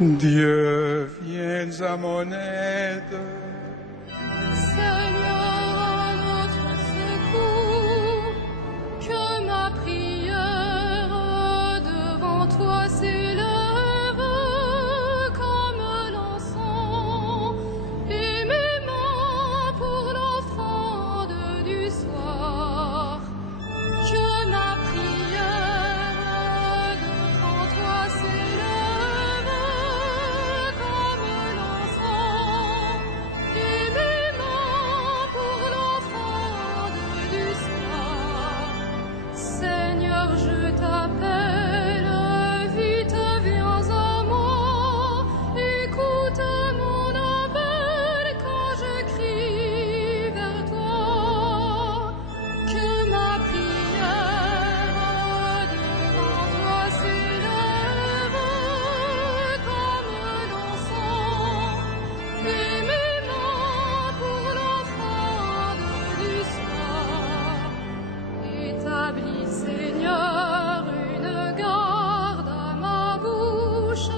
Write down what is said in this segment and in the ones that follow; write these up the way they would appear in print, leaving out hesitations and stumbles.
Dieu, viens à mon aide. Seigneur, notre secours, que ma prière devant toi s'élève comme l'encens, et mes mains pour l'offrande du soir. Que ma prière devant toi s'élève comme l'encens, et mes mains pour l'offrande du soir. Seigneur, je t'appelle, vite viens à moi, écoute mon appel quand je crie vers toi. Que ma prière devant toi s'élève comme l'encens, et mes mains pour l'offrande du soir. Établis, Seigneur, une garde à ma bouche,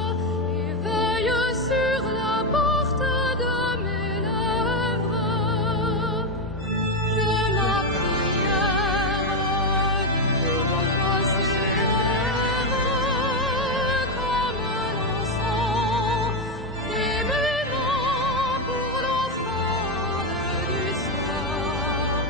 et veille sur la porte de mes lèvres. Que ma prière devant toi s'élève comme l'encens, et mes mains pour l'offrande du soir.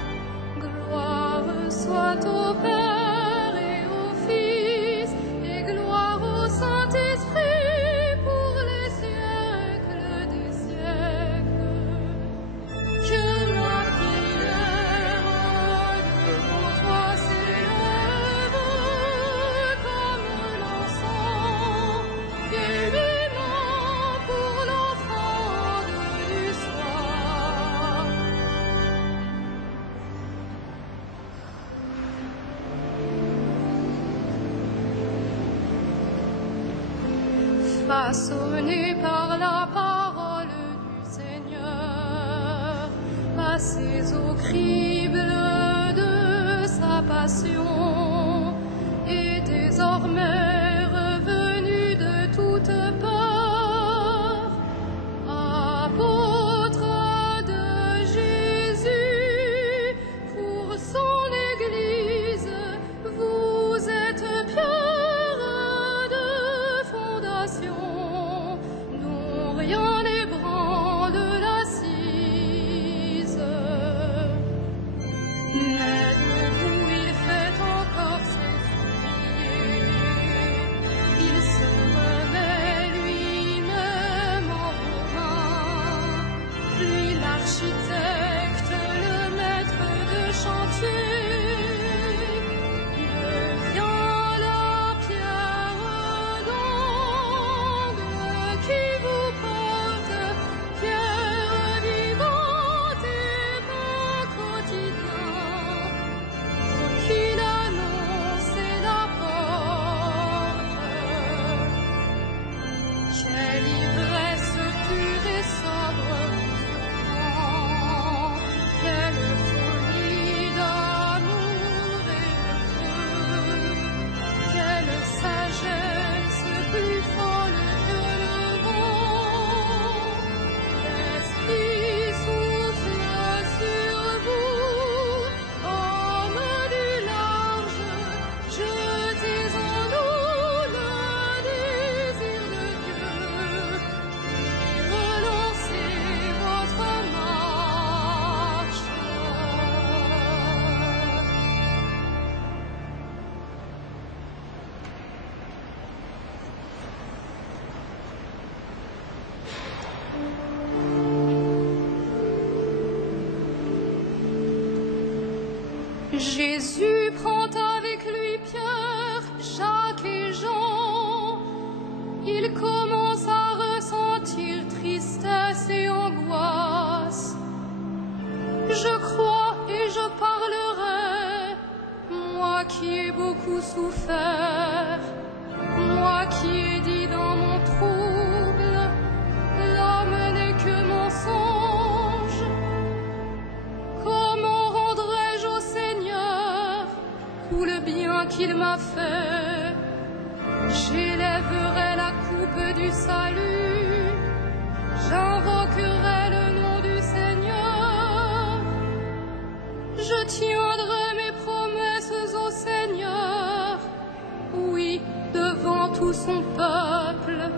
Gloire soit au Père et au Fils, et gloire au Saint-Esprit pour les siècles des siècles. Que ma prière devant toi s'élève comme l'encens, et mes mains pour l'offrande du soir. Façonné par la parole du Seigneur, passez au crible de sa passion, et désormais revenu de toute peur, apôtre de Jésus, pour son Église, vous êtes pierre de fondation, dont rien n'ébranle l'assise. Mais debout, il fait encore s'effrayer. Il se remet lui-même en vos mains. Lui, l'architecte, le maître de chantier, devient la pierre d'angle qui vous porte, pierre vivante et pain quotidien, pour qui l'annonce et la porte. Quelle ivresse pure et sobre vous surprend, quelle folie d'amour et de feu, quelle sagesse plus folle que le vent. L'Esprit souffle sur vous, hommes du large, jetez en nous le désir de Dieu, et relancez votre marche. Jésus prend avec lui Pierre, Jacques et Jean. Il commence à ressentir tristesse et angoisse. Je crois et je parlerai, moi qui ai beaucoup souffert, moi qui ai dit dans mon trouble, l'homme n'est que mensonge. Comment rendrai-je au Seigneur tout le bien qu'il m'a fait? J'élèverai la coupe soupe du salut, j'invoquerai le nom du Seigneur. Je tiendrai mes promesses au Seigneur, oui, devant tout son peuple.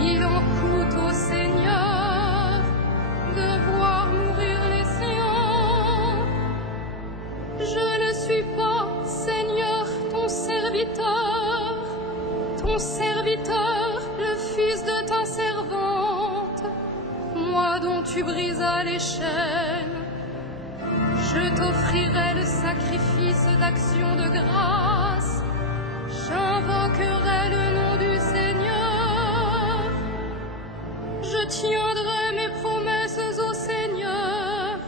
Il en coûte au Seigneur de voir mourir les siens. Je ne suis pas, Seigneur, ton serviteur, le fils de ta servante, moi dont tu brisas les chaînes. Je t'offrirai le sacrifice d'action de grâce, j'invoquerai le nom du Seigneur. Je tiendrai mes promesses au Seigneur,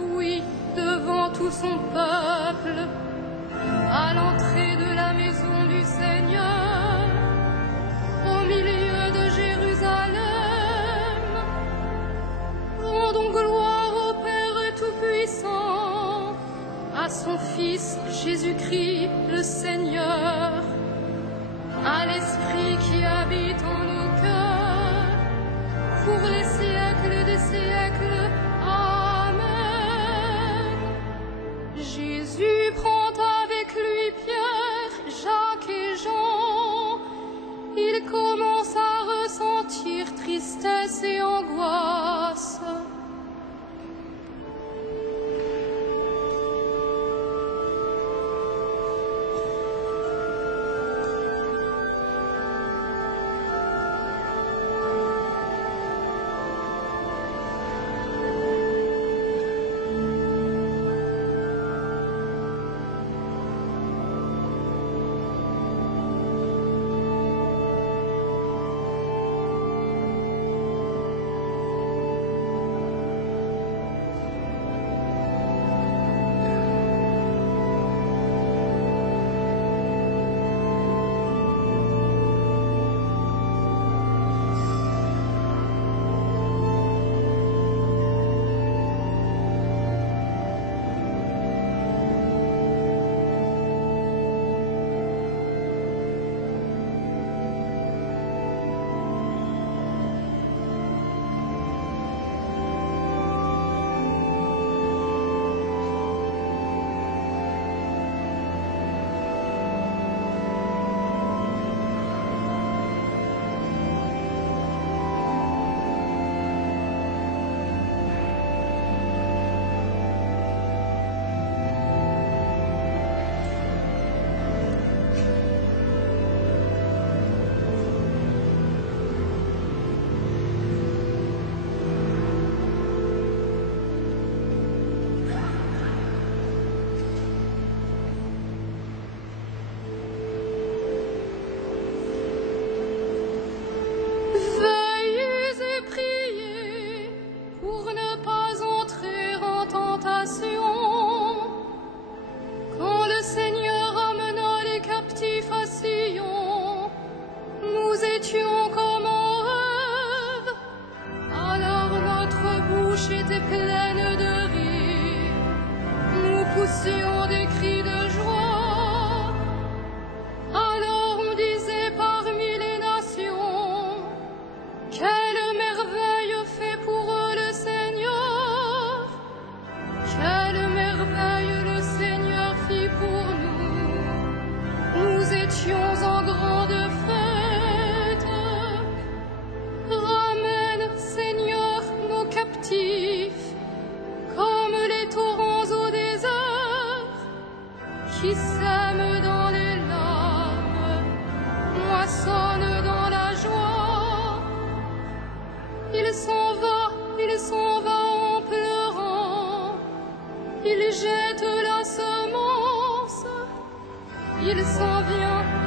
oui, devant tout son peuple, à l'entrée de la maison du Seigneur, au milieu de Jérusalem. Rendons gloire au Père Tout-Puissant, à son Fils Jésus-Christ le Seigneur, à l'Esprit qui habite en nos cœurs, pour les siècles des siècles. Amen. Jésus prend avec lui Pierre, Jacques et Jean. Il commence à ressentir tristesse et angoisse.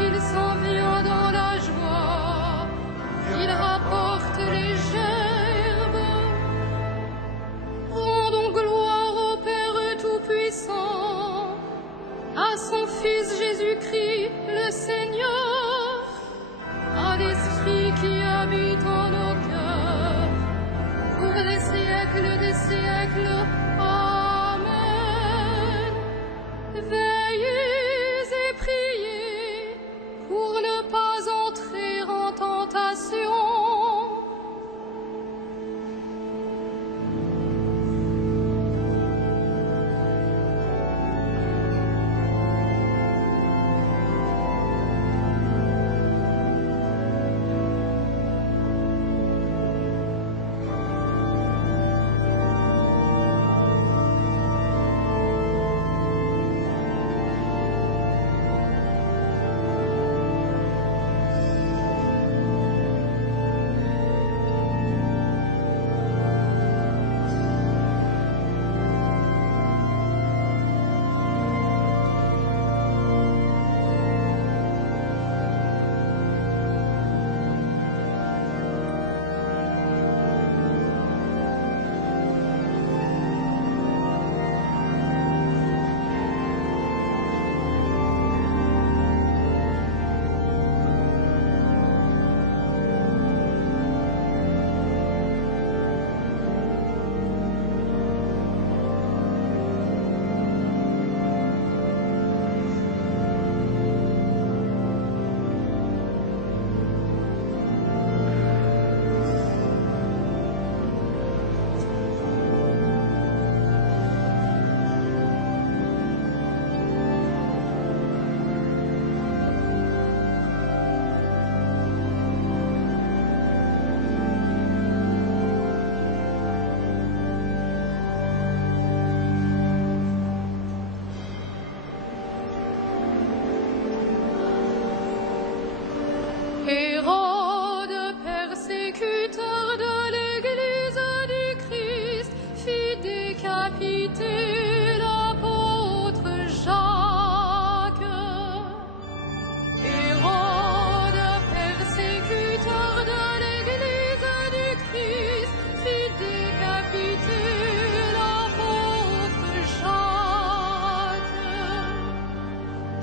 Il s'en vient dans la joie, il rapporte les gerbes. Rendons gloire au Père Tout-Puissant, à son Fils Jésus-Christ le Seigneur, à l'Esprit qui habite en nos cœurs, pour les siècles des siècles. Amen. Veillez et priez pour ne pas entrer en tentation.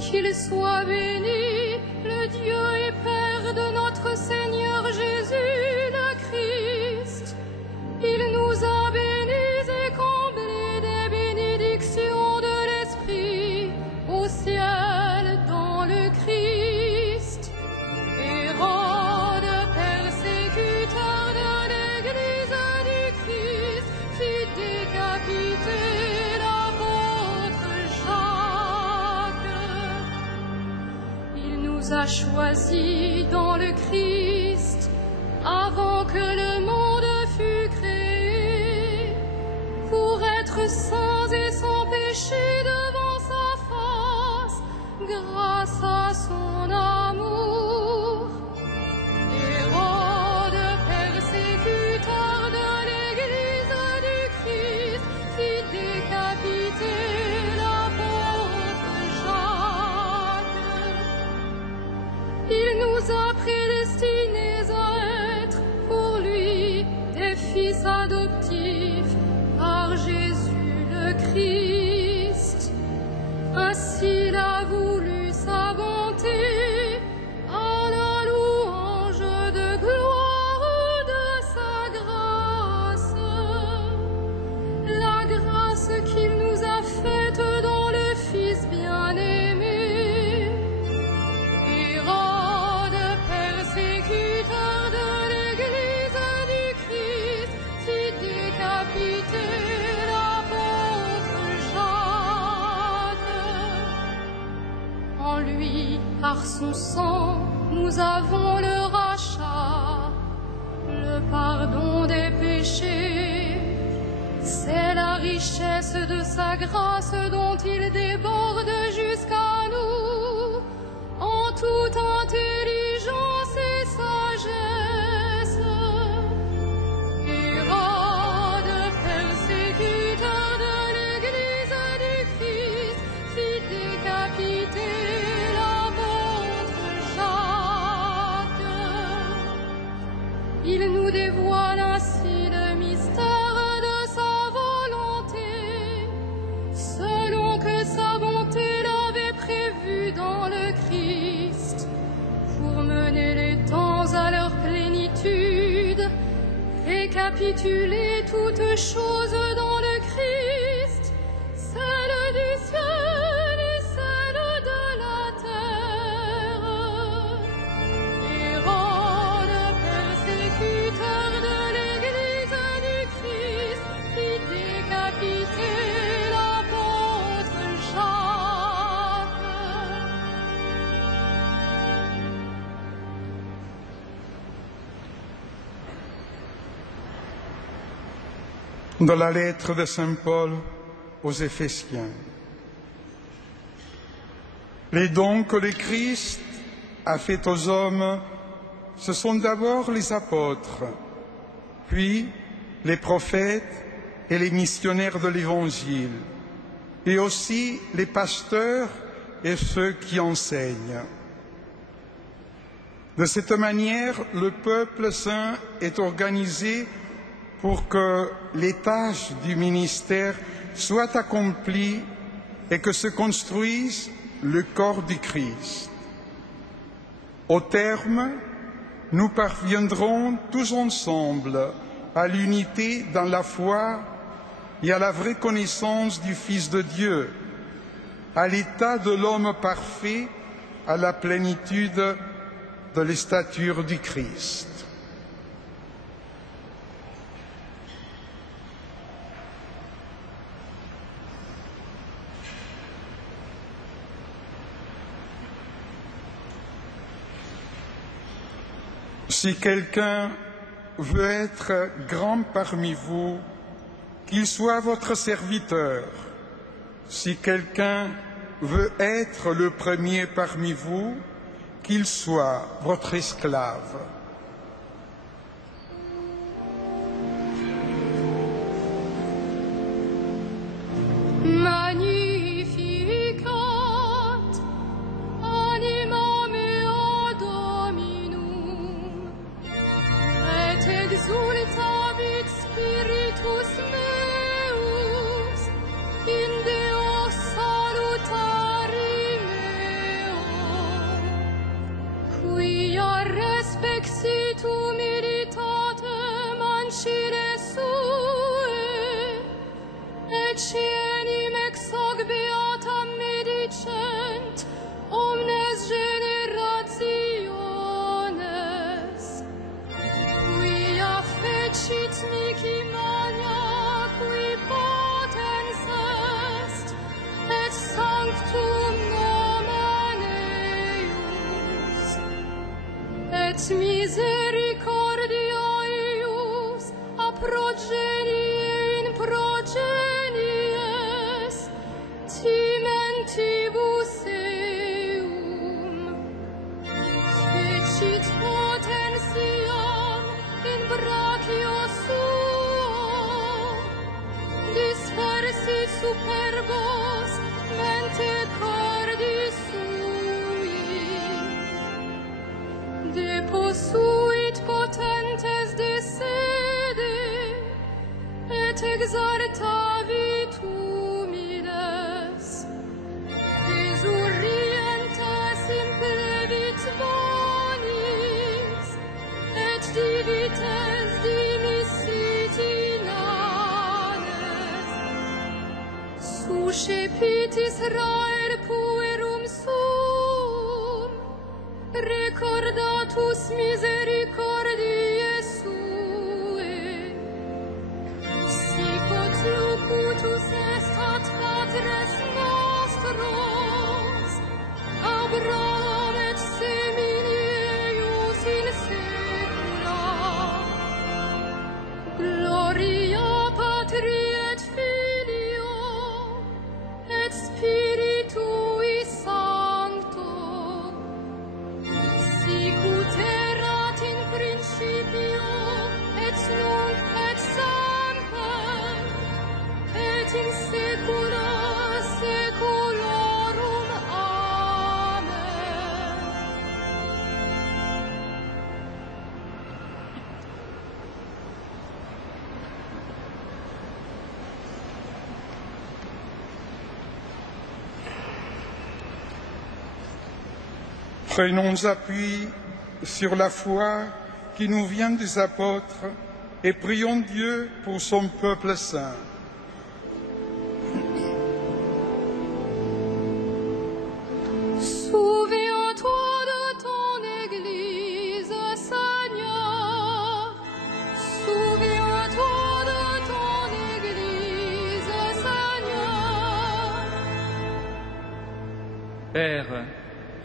Qu'il soit béni, le Dieu et Père de notre Seigneur Jésus le Christ. Il nous a bénis et comblés des bénédictions de l'Esprit au ciel dans le Christ. Hérode, persécuteur de l'Église du Christ, fit décapiter l'apôtre Jacques. Il nous a choisis dans le Christ avant que le monde fût créé, pour être saints et sans péché devant sa face, grâce à son amour. Hérode, persécuteur de l'Église du Christ, fit décapiter l'apôtre Jacques. Il nous a prédestinés à être pour lui des fils adoptifs par Jésus le Christ. Ainsi il a voulu sa bonté, à la louange de gloire de sa grâce. La grâce qu'il nous a faite dans le Fils bien-aimé. Hérode, persécuteur de l'Église du Christ, fit décapiter l'apôtre Jacques. En lui, par son sang, nous avons le rachat, le pardon des péchés. C'est la richesse de sa grâce dont il déborde jusqu'à nous, en toute intelligence et sagesse. Hérode, persécuteur de l'Église du Christ, fit décapiter l'apôtre Jacques. Il nous dévoile ainsi le mystère de sa volonté, selon que sa bonté l'avait prévu dans le Christ, pour mener les temps à leur plénitude, récapituler toutes choses dans le Christ, celle du ciel et celle de la terre. Hérode, persécuteur de l'Église du Christ, fit décapiter l'apôtre Jacques. Dans la lettre de Saint Paul aux Éphésiens. Les dons que le Christ a faits aux hommes, ce sont d'abord les apôtres, puis les prophètes et les missionnaires de l'Évangile, et aussi les pasteurs et ceux qui enseignent. De cette manière, le peuple saint est organisé pour que les tâches du ministère soient accomplies et que se construise le corps du Christ. Au terme, nous parviendrons tous ensemble à l'unité dans la foi et à la vraie connaissance du Fils de Dieu, à l'état de l'homme parfait, à la plénitude de la stature du Christ. Si quelqu'un veut être grand parmi vous, qu'il soit votre serviteur. Si quelqu'un veut être le premier parmi vous, qu'il soit votre esclave. Magnificat, anima mea Dominum, et exultavit spiritus meus, in Deo salutari meo. et misericordia eius a progenie in progenies timentibus eum fecit potentiam in brachio suo dispersit superbos mente cordis sui deposuit potentes de sede et exartavit humiles exurientas implevit bonis et divites dimissit inanes suscepit Israel puerum sum recordatus misericordiae sue sicut locutus est ad patres nostros Abraham et semini eius in saecula gloria Patri et Filio et Spiritui Sancto sicut erat in principio et nunc et semper et in saecula saeculorum. Amen. Prenons appui sur la foi qui nous vient des apôtres et prions Dieu pour son peuple saint. Souviens-toi de ton Église, Seigneur. Souviens-toi de ton Église, Seigneur. Père,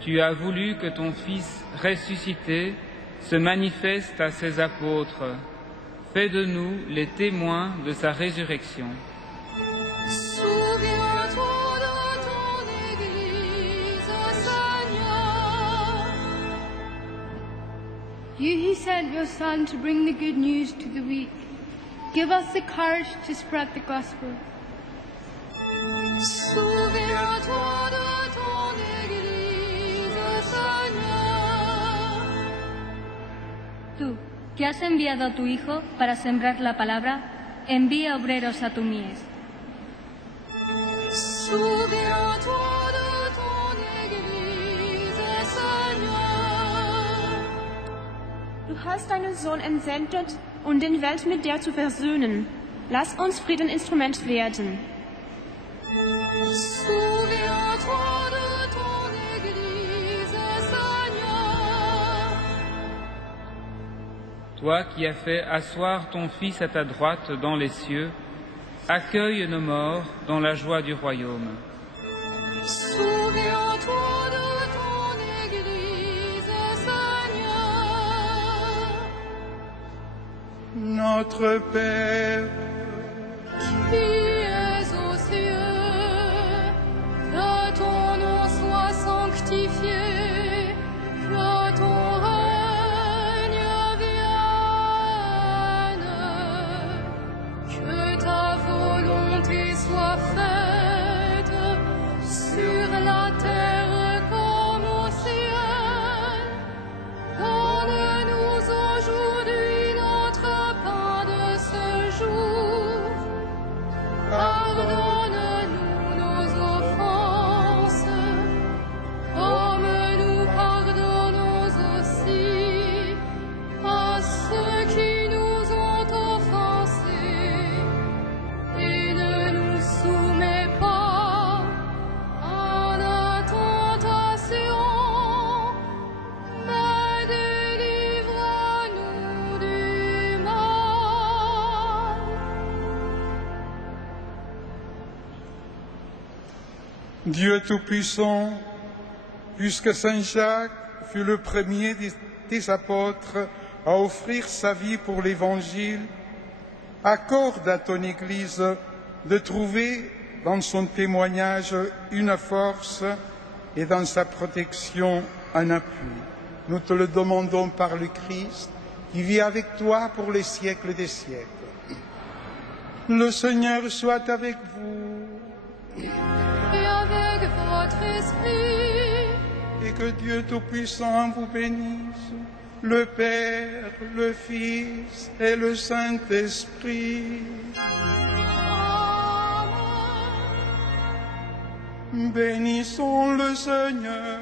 tu as voulu que ton Fils ressuscité se manifeste à ses apôtres. Fais de nous les témoins de sa résurrection. Souviens-toi de ton Église, Seigneur. You who sent your Son to bring the good news to the weak, give us the courage to spread the gospel. Souviens-toi de ton Église, Seigneur. Tú, que has enviado a tu Hijo para sembrar la palabra, envía obreros a tu mies. Souviens-toi de ton Église, Seigneur. Du hast deinen Sohn entsendet, um den Welt mit dir zu versöhnen. Lass uns Friedeninstrument werden. Souviens-toi de ton Église, Seigneur. Toi qui as fait asseoir ton Fils à ta droite dans les cieux, accueille nos morts dans la joie du royaume. Souviens-toi de ton Église, Seigneur. Notre Père, Qui es aux cieux, que ton nom soit sanctifié, que ton règne vienne, que ta volonté soit faite sur la terre comme au ciel. Donne-nous aujourd'hui notre pain de ce jour. Pardonne-nous nos offenses, comme nous pardonnons aussi à ceux qui nous ont offensés. Et ne nous soumets pas à la tentation, mais délivre-nous du mal. Dieu Tout-Puissant, puisque Saint Jacques fut le premier tes apôtres à offrir sa vie pour l'Évangile, accorde à ton Église de trouver dans son témoignage une force et dans sa protection un appui. Nous te le demandons par le Christ, qui vit avec toi pour les siècles des siècles. Le Seigneur soit avec vous. Et avec votre esprit. Et que Dieu Tout-Puissant vous bénisse, le Père, le Fils et le Saint-Esprit. Bénissons le Seigneur.